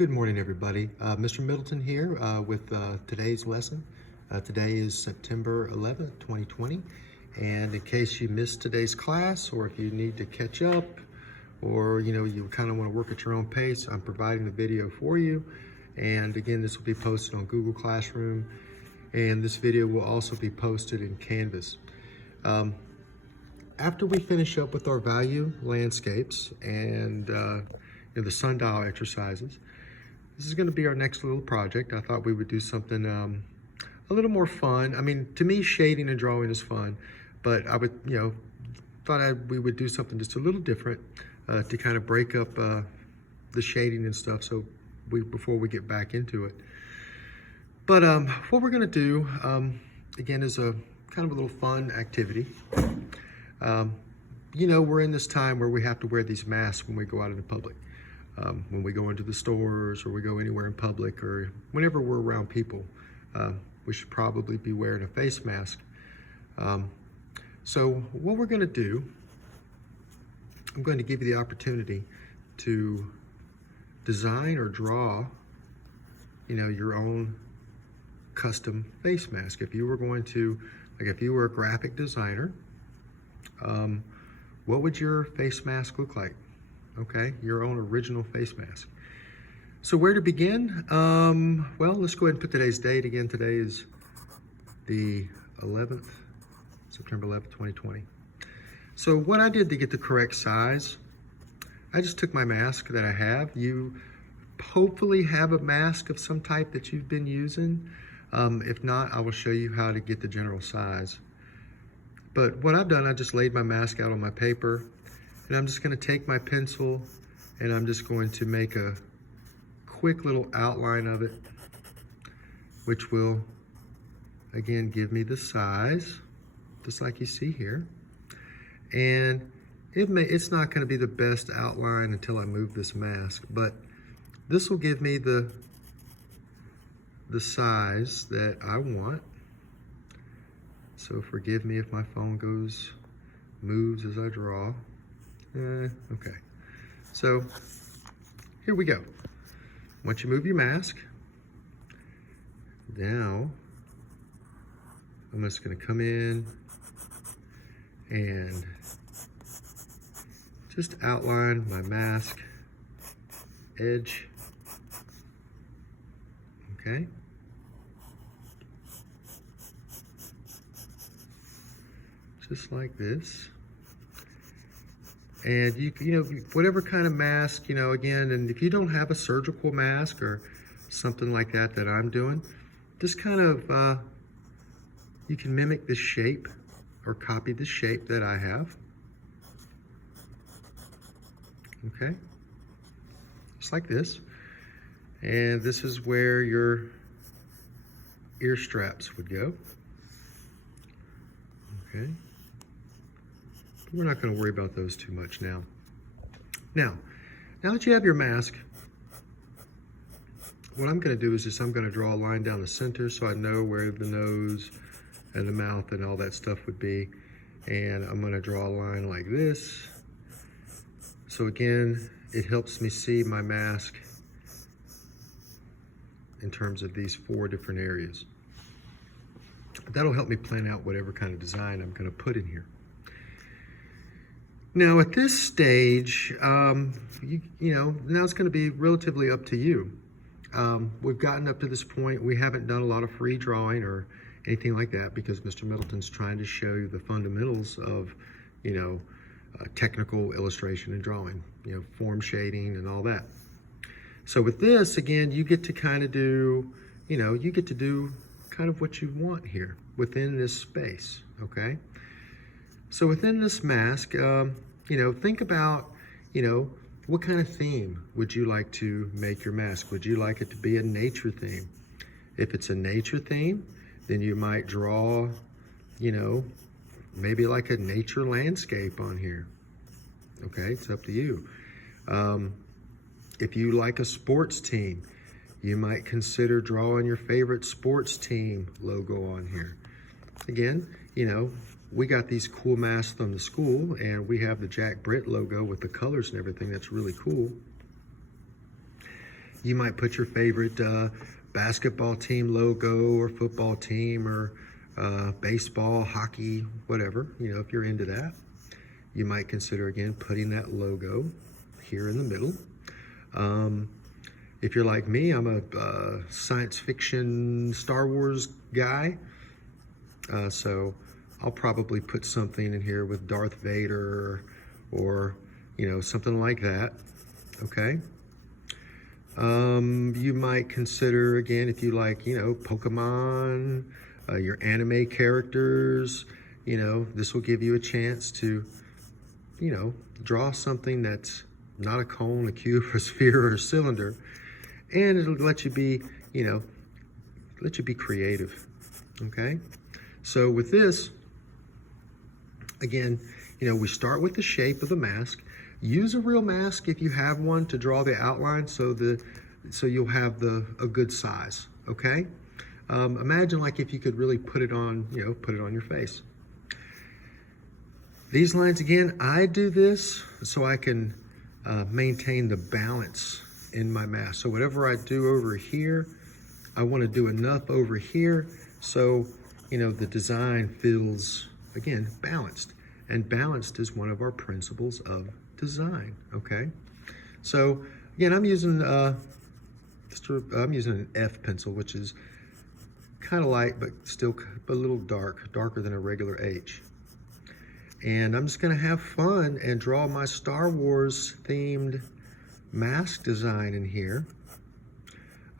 Good morning, everybody. Mr. Middleton here with today's lesson. Today is September 11th, 2020. And in case you missed today's class, or if you need to catch up, or you kind of want to work at your own pace, I'm providing the video for you. And again, this will be posted on Google Classroom, and this video will also be posted in Canvas. After we finish up with our value landscapes and the sundial exercises, this is going to be our next little project. I thought we would do something a little more fun. I mean, to me, shading and drawing is fun, but I would, we would do something just a little different to kind of break up the shading and stuff. So before we get back into it. But what we're going to do again is a kind of a little fun activity. We're in this time where we have to wear these masks when we go out into public. When we go into the stores or we go anywhere in public or whenever we're around people, we should probably be wearing a face mask. So what we're going to do, I'm going to give you the opportunity to design or draw, your own custom face mask. If you were going to, if you were a graphic designer, what would your face mask look like? Okay, your own original face mask. So where to begin? Well, let's go ahead and put today's date again. Today is the 11th, September 11th, 2020. So what I did to get the correct size, I just took my mask that I have. You hopefully have a mask of some type that you've been using. If not, I will show you how to get the general size. But what I've done, I just laid my mask out on my paper, and I'm just going to take my pencil and I'm just going to make a quick little outline of it, which will again give me the size, just like you see here. And it's not going to be the best outline until I move this mask, but this will give me the size that I want. So forgive me if my phone moves as I draw. Okay, so here we go. Once you move your mask, now I'm just going to come in and just outline my mask edge. Okay. Just like this. And whatever kind of mask, again, and if you don't have a surgical mask or something like that I'm doing, just kind of, you can mimic the shape or copy the shape that I have. Okay, just like this. And this is where your ear straps would go. Okay. We're not going to worry about those too much now. Now that you have your mask, what I'm going to do is I'm going to draw a line down the center so I know where the nose and the mouth and all that stuff would be. And I'm going to draw a line like this. So again, it helps me see my mask in terms of these 4 different areas. That'll help me plan out whatever kind of design I'm going to put in here. Now at this stage, now it's going to be relatively up to you. We've gotten up to this point. We haven't done a lot of free drawing or anything like that because Mr. Middleton's trying to show you the fundamentals of, technical illustration and drawing, form shading and all that. So with this, again, you get to kind of do, you get to do kind of what you want here within this space, okay? So within this mask, think about, what kind of theme would you like to make your mask? Would you like it to be a nature theme? If it's a nature theme, then you might draw, maybe like a nature landscape on here. Okay, it's up to you. If you like a sports team, you might consider drawing your favorite sports team logo on here. Again, we got these cool masks from the school, and we have the Jack Britt logo with the colors and everything. That's really cool. You might put your favorite basketball team logo or football team or baseball, hockey, whatever, you know, if you're into that. You might consider, again, putting that logo here in the middle. If you're like me, I'm a science fiction Star Wars guy. So I'll probably put something in here with Darth Vader or, you know, something like that, okay? You might consider, again, if you like, you know, Pokemon, your anime characters, you know, this will give you a chance to, you know, draw something that's not a cone, a cube, a sphere, or a cylinder, and it'll let you be, you know, let you be creative, okay? So with this, again, you know, we start with the shape of the mask. Use a real mask if you have one to draw the outline so you'll have a good size, okay? Imagine like if you could really put it on, you know, put it on your face. These lines, again, I do this so I can maintain the balance in my mask. So whatever I do over here, I want to do enough over here so, you know, the design feels, again, balanced. And balanced is one of our principles of design, okay? So, again, I'm using an F pencil, which is kind of light, but still a little darker than a regular H. And I'm just gonna have fun and draw my Star Wars themed mask design in here.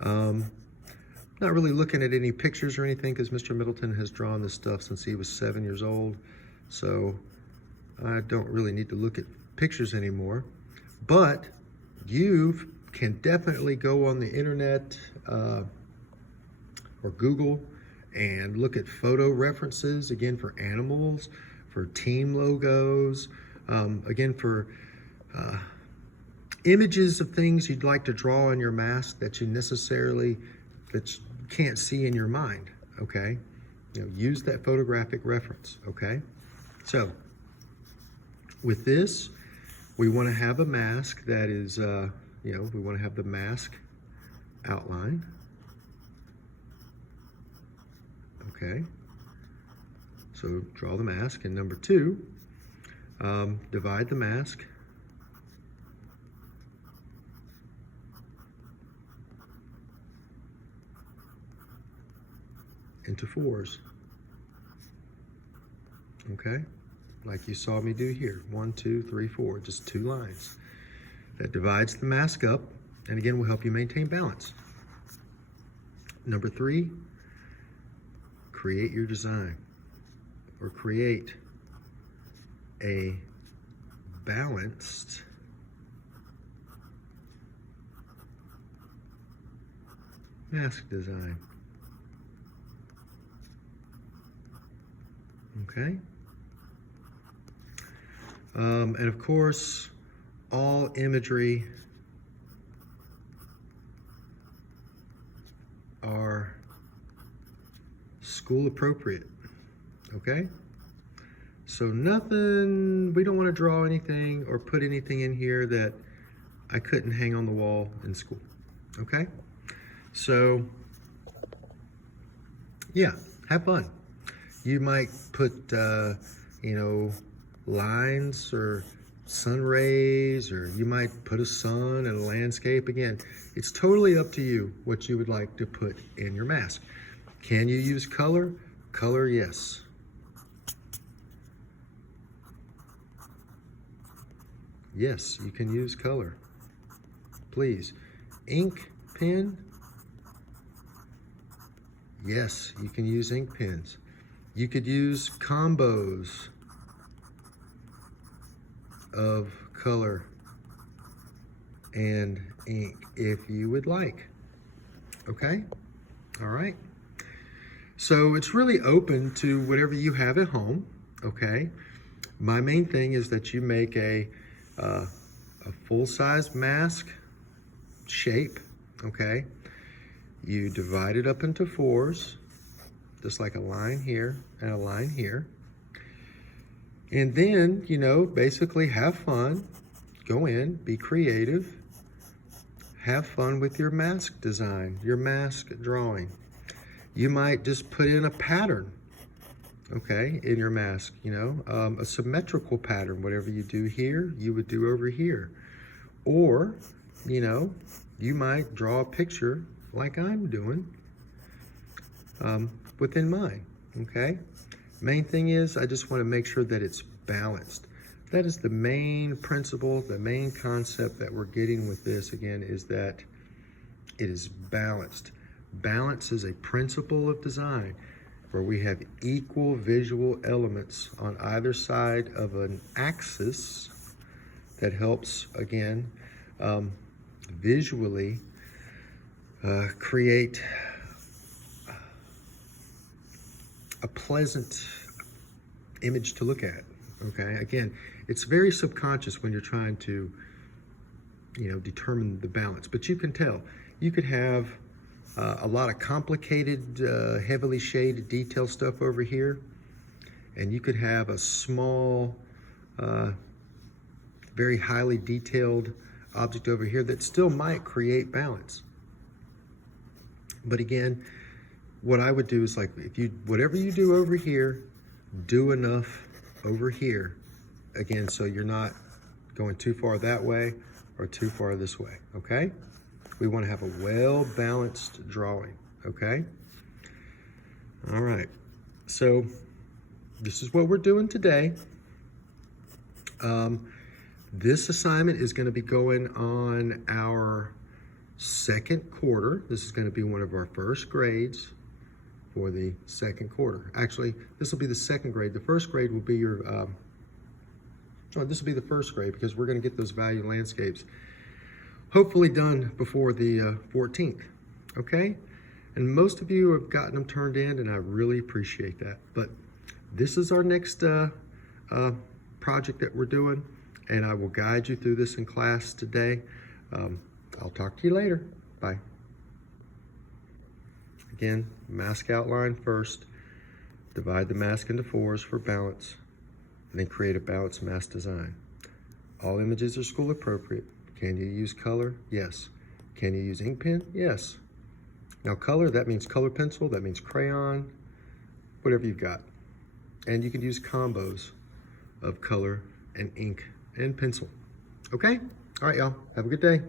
Not really looking at any pictures or anything because Mr. Middleton has drawn this stuff since he was 7 years old. So I don't really need to look at pictures anymore. But you can definitely go on the internet or Google and look at photo references, again, for animals, for team logos, again, for images of things you'd like to draw on your mask that you can't see in your mind, okay? You know, use that photographic reference, okay? So, with this, we want to have a mask that is, you know, we want to have the mask outline, okay? So draw the mask, and number 2, divide the mask into 4s, okay? Like you saw me do here, 1, 2, 3, 4, just 2 lines. That divides the mask up, and again, will help you maintain balance. Number 3, create your design, or create a balanced mask design. Okay? And of course, all imagery are school appropriate, okay? So nothing, we don't want to draw anything or put anything in here that I couldn't hang on the wall in school, okay? So, yeah, have fun. You might put, you know, lines or sun rays, or you might put a sun and a landscape. Again, it's totally up to you what you would like to put in your mask. Can you use color? Color, yes. Yes, you can use color. Please. Ink pen? Yes, you can use ink pens. You could use combos of color and ink if you would like. Okay? All right. So it's really open to whatever you have at home. Okay? My main thing is that you make a full-size mask shape. Okay? You divide it up into 4s, just like a line here and a line here. And then, you know, basically have fun, go in, be creative, have fun with your mask design, your mask drawing. You might just put in a pattern, okay, in your mask, you know, a symmetrical pattern. Whatever you do here, you would do over here. Or, you know, you might draw a picture like I'm doing within mine, okay? Main thing is I just want to make sure that it's balanced. That is the main principle, the main concept that we're getting with this, again, is that it is balanced. Balance is a principle of design where we have equal visual elements on either side of an axis that helps, again, visually create a pleasant image to look at, okay? Again, it's very subconscious when you're trying to, you know, determine the balance, but you can tell. You could have a lot of complicated, heavily shaded detail stuff over here, and you could have a small, very highly detailed object over here that still might create balance. But again, what I would do is, like, if you, whatever you do over here, do enough over here, again, so you're not going too far that way or too far this way, okay? We want to have a well-balanced drawing, okay? All right, so this is what we're doing today. This assignment is going to be going on our second quarter. This is going to be one of our first grades for the second quarter. Actually, this will be the second grade. The first grade will be your, this will be the first grade because we're going to get those value landscapes hopefully done before the 14th, okay? And most of you have gotten them turned in, and I really appreciate that. But this is our next project that we're doing, and I will guide you through this in class today. I'll talk to you later. Bye. Again, mask outline first, divide the mask into fours for balance, and then create a balanced mask design. All images are school appropriate. Can you use color? Yes. Can you use ink pen? Yes. Now color, that means color pencil, that means crayon, whatever you've got. And you can use combos of color and ink and pencil. Okay? All right, y'all. Have a good day.